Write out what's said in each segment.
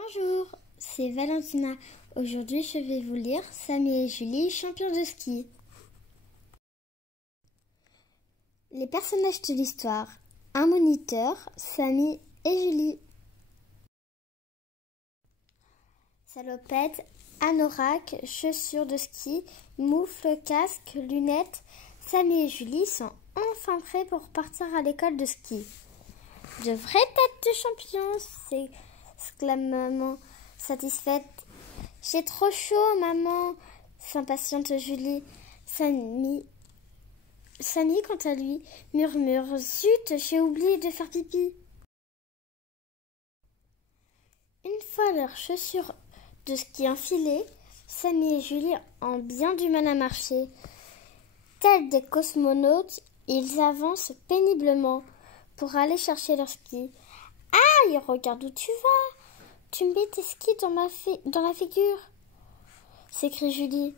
Bonjour, c'est Valentina. Aujourd'hui, je vais vous lire Samy et Julie, champions de ski. Les personnages de l'histoire. Un moniteur, Samy et Julie. Salopette, anorak, chaussures de ski, moufle, casque, lunettes. Samy et Julie sont enfin prêts pour partir à l'école de ski. De vraies têtes de champions, s'exclame maman, satisfaite. J'ai trop chaud, maman, s'impatiente Julie. Samy, quant à lui, murmure. Zut, j'ai oublié de faire pipi. Une fois leurs chaussures de ski enfilées, Samy et Julie ont bien du mal à marcher. Tels des cosmonautes, ils avancent péniblement pour aller chercher leurs skis. Aïe, regarde où tu vas! Tu mets tes skis dans la figure, s'écrie Julie.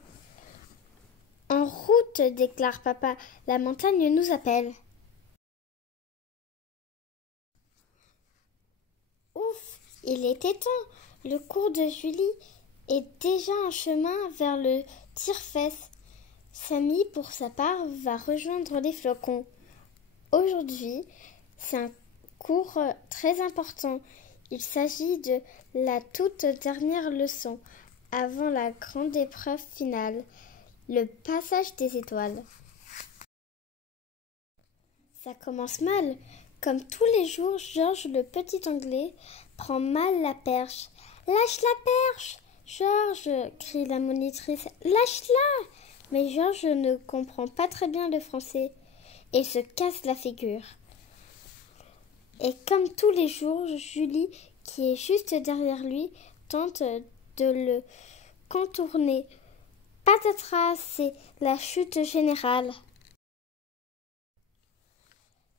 En route, déclare papa, la montagne nous appelle. Ouf, il était temps. Le cours de Julie est déjà en chemin vers le tire-fesse. Samy, pour sa part, va rejoindre les flocons. Aujourd'hui, c'est un cours très important. Il s'agit de la toute dernière leçon, avant la grande épreuve finale, le passage des étoiles. Ça commence mal. Comme tous les jours, Georges, le petit anglais, prend mal la perche. « Lâche la perche, Georges !» crie la monitrice. « Lâche-la !» Mais Georges ne comprend pas très bien le français et se casse la figure. Et comme tous les jours, Julie, qui est juste derrière lui, tente de le contourner. Patatras, c'est la chute générale.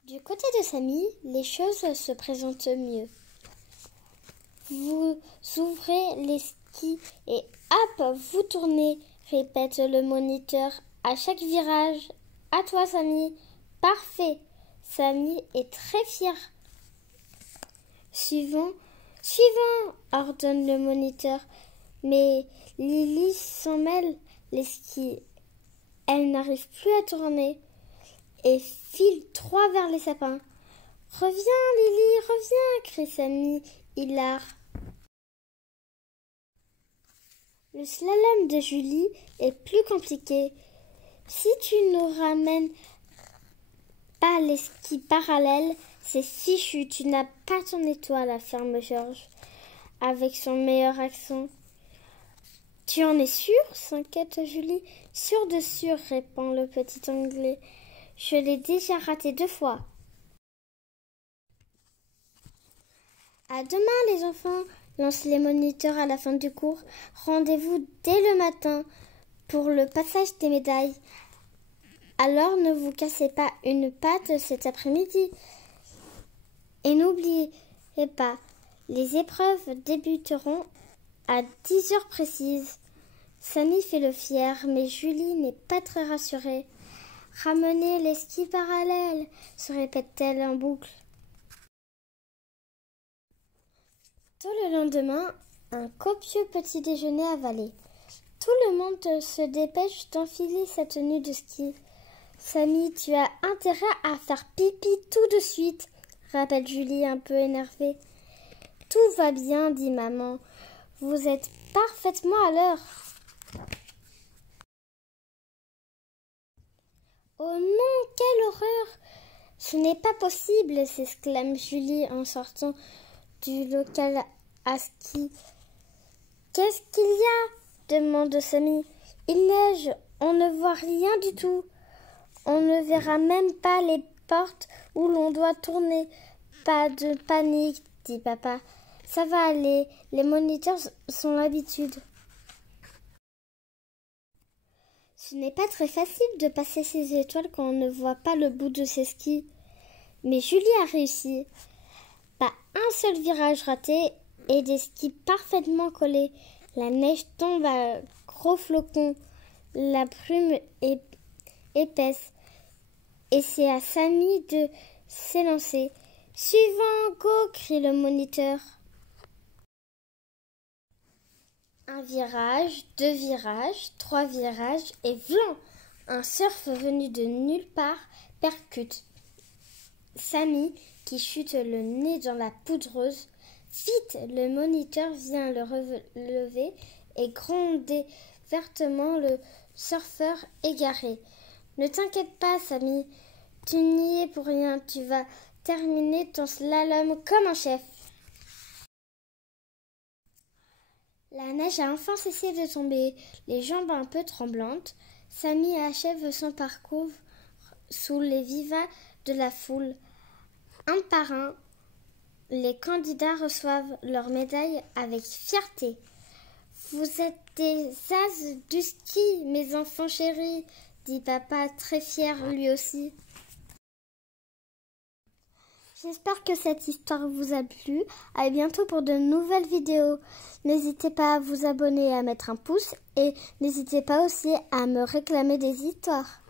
Du côté de Samy, les choses se présentent mieux. Vous ouvrez les skis et hop, vous tournez, répète le moniteur à chaque virage. À toi, Samy. Parfait. Samy est très fier. Suivant, ordonne le moniteur. Mais Lily s'en mêle les skis. Elle n'arrive plus à tourner et file droit vers les sapins. Reviens, Lily, reviens, crie Samy, hilar. Le slalom de Julie est plus compliqué. Si tu ne ramènes pas les skis parallèles, c'est fichu, tu n'as pas ton étoile, affirme Georges, avec son meilleur accent. Tu en es sûr? S'inquiète Julie. Sûr de sûr, répond le petit anglais. Je l'ai déjà raté 2 fois. À demain les enfants, lancent les moniteurs à la fin du cours. Rendez-vous dès le matin pour le passage des médailles. Alors ne vous cassez pas une patte cet après-midi. Et n'oubliez pas, les épreuves débuteront à 10 heures précises. Samy fait le fier, mais Julie n'est pas très rassurée. Ramenez les skis parallèles, se répète-t-elle en boucle. Tôt le lendemain, un copieux petit déjeuner avalé. Tout le monde se dépêche d'enfiler sa tenue de ski. Samy, tu as intérêt à faire pipi tout de suite, rappelle Julie un peu énervée. Tout va bien, dit maman. Vous êtes parfaitement à l'heure. Oh non, quelle horreur! Ce n'est pas possible, s'exclame Julie en sortant du local à ski. Qu'est-ce qu'il y a? Demande Samy. Il neige, on ne voit rien du tout. On ne verra même pas les portes où l'on doit tourner. Pas de panique, dit papa. Ça va aller, les moniteurs sont l'habitude. Ce n'est pas très facile de passer ces étoiles quand on ne voit pas le bout de ses skis. Mais Julie a réussi. Pas un seul virage raté et des skis parfaitement collés. La neige tombe à gros flocons. La brume est épaisse. Et c'est à Samy de s'élancer. Suivant, go, crie le moniteur. Un virage, 2 virages, 3 virages et vlan! Un surf venu de nulle part percute Samy qui chute le nez dans la poudreuse. Vite, le moniteur vient le relever et gronder vertement le surfeur égaré. Ne t'inquiète pas, Samy, tu n'y es pour rien, tu vas terminer ton slalom comme un chef. La neige a enfin cessé de tomber, les jambes un peu tremblantes. Samy achève son parcours sous les vivas de la foule. Un par un, les candidats reçoivent leur médaille avec fierté. Vous êtes des as du ski, mes enfants chéris, dit papa très fier lui aussi. J'espère que cette histoire vous a plu. À bientôt pour de nouvelles vidéos. N'hésitez pas à vous abonner et à mettre un pouce. Et n'hésitez pas aussi à me réclamer des histoires.